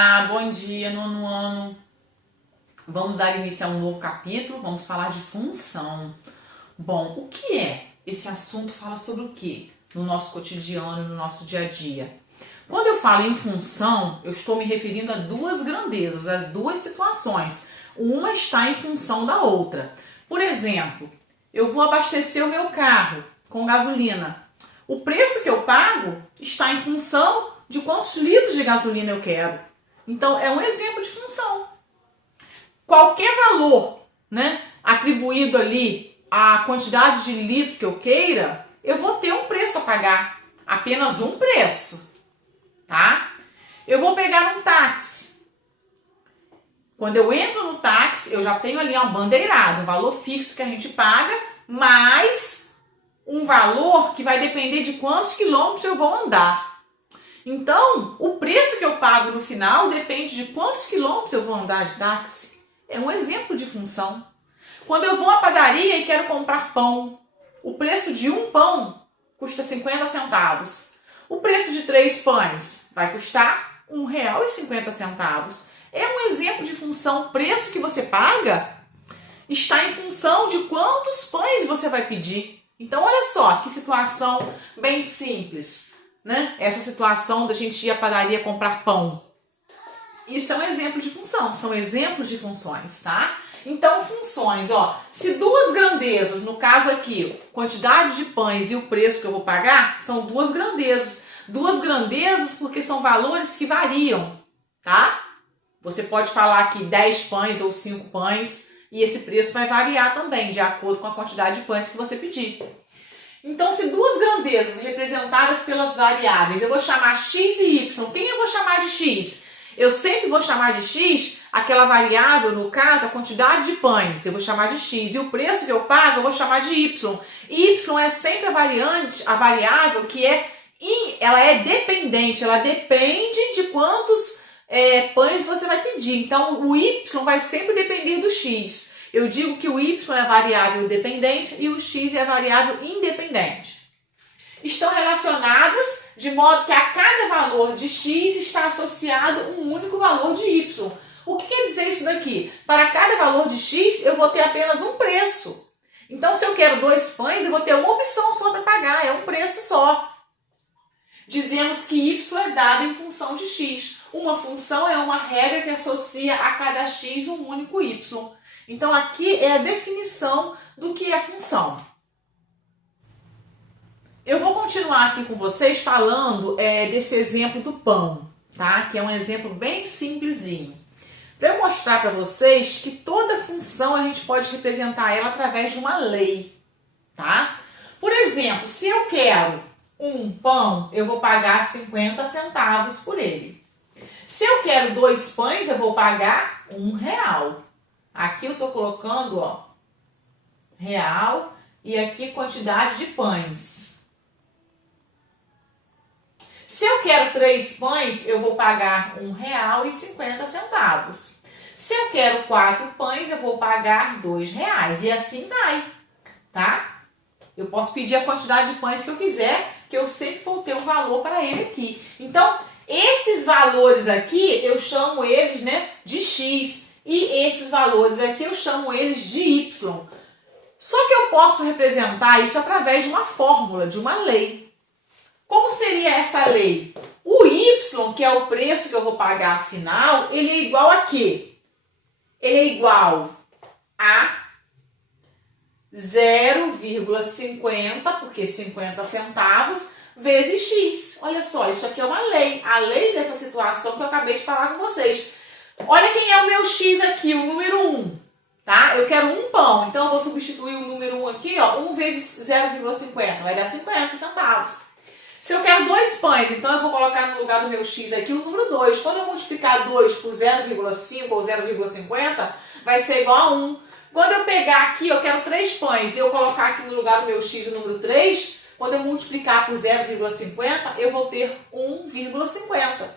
Olá, bom dia, nono ano. Vamos dar início a um novo capítulo, vamos falar de função. Bom, o que é? Esse assunto fala sobre o que no nosso cotidiano, no nosso dia a dia? Quando eu falo em função, eu estou me referindo a duas grandezas, as duas situações. Uma está em função da outra. Por exemplo, eu vou abastecer o meu carro com gasolina. O preço que eu pago está em função de quantos litros de gasolina eu quero. Então, é um exemplo de função. Qualquer valor, atribuído ali à quantidade de litro que eu queira, eu vou ter um preço a pagar. Apenas um preço, tá? Eu vou pegar um táxi. Quando eu entro no táxi, eu já tenho ali uma bandeirada, um valor fixo que a gente paga, mais um valor que vai depender de quantos quilômetros eu vou andar. Então, o preço que eu pago no final depende de quantos quilômetros eu vou andar de táxi. É um exemplo de função. Quando eu vou à padaria e quero comprar pão, o preço de um pão custa 50 centavos. O preço de 3 pães vai custar R$1,50. É um exemplo de função. O preço que você paga está em função de quantos pães você vai pedir. Então, olha só que situação bem simples, né? Essa situação da gente ir à padaria comprar pão. Isso é um exemplo de função, são exemplos de funções, tá? Então, funções, se duas grandezas, no caso aqui, quantidade de pães e o preço que eu vou pagar, são duas grandezas. Duas grandezas porque são valores que variam, tá? Você pode falar aqui 10 pães ou 5 pães e esse preço vai variar também, de acordo com a quantidade de pães que você pedir. Então, se duas grandezas representadas pelas variáveis, eu vou chamar x e y, quem eu vou chamar de x? Eu sempre vou chamar de x aquela variável, no caso, a quantidade de pães, eu vou chamar de x. E o preço que eu pago, eu vou chamar de y. Y é sempre a variável que ela é dependente, ela depende de quantos pães você vai pedir. Então, o y vai sempre depender do x. Eu digo que o y é a variável dependente e o x é a variável independente. Estão relacionadas de modo que a cada valor de x está associado um único valor de y. O que quer dizer isso daqui? Para cada valor de x, eu vou ter apenas um preço. Então, se eu quero 2 pães, eu vou ter uma opção só para pagar, é um preço só. Dizemos que y é dado em função de x. Uma função é uma regra que associa a cada x um único y. Então, aqui é a definição do que é função. Eu vou continuar aqui com vocês falando desse exemplo do pão, tá? Que é um exemplo bem simplesinho. Para eu mostrar para vocês que toda função a gente pode representar ela através de uma lei, tá? Por exemplo, se eu quero um pão, eu vou pagar 50 centavos por ele. Se eu quero 2 pães, eu vou pagar R$1. Aqui eu estou colocando, real e aqui quantidade de pães. Se eu quero 3 pães, eu vou pagar R$1,50. Se eu quero 4 pães, eu vou pagar R$2. E assim vai, tá? Eu posso pedir a quantidade de pães que eu quiser, que eu sempre vou ter um valor para ele aqui. Então, esses valores aqui, eu chamo eles, de x. E esses valores aqui, eu chamo eles de y. Só que eu posso representar isso através de uma fórmula, de uma lei. Como seria essa lei? O y, que é o preço que eu vou pagar afinal, ele é igual a quê? Ele é igual a 0,50, porque 50 centavos, vezes x. Olha só, isso aqui é uma lei. A lei dessa situação que eu acabei de falar com vocês. Olha quem é o meu x aqui, o número 1. Tá? Eu quero um pão, então eu vó substituir o número 1 aqui, 1 vezes 0,50, vai dar 50 centavos. Se eu quero 2 pães, então eu vou colocar no lugar do meu x aqui o número 2. Quando eu multiplicar 2 por 0,5 ou 0,50, vai ser igual a 1. Quando eu pegar aqui, eu quero 3 pães e eu colocar aqui no lugar do meu x o número 3, quando eu multiplicar por 0,50, eu vou ter 1,50.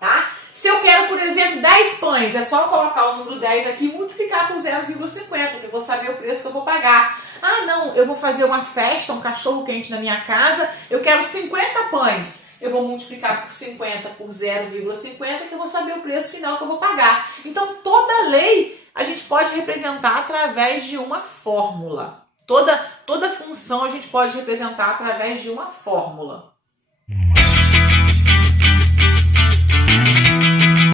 Tá? Se eu quero, por exemplo, 10 pães, é só colocar o número 10 aqui e multiplicar por 0,50, que eu vou saber o preço que eu vou pagar. Ah, não, eu vou fazer uma festa, um cachorro quente na minha casa, eu quero 50 pães. eu vou multiplicar por 50 por 0,50 que eu vou saber o preço final que eu vou pagar. Então, toda lei a gente pode representar através de uma fórmula. Toda função a gente pode representar através de uma fórmula.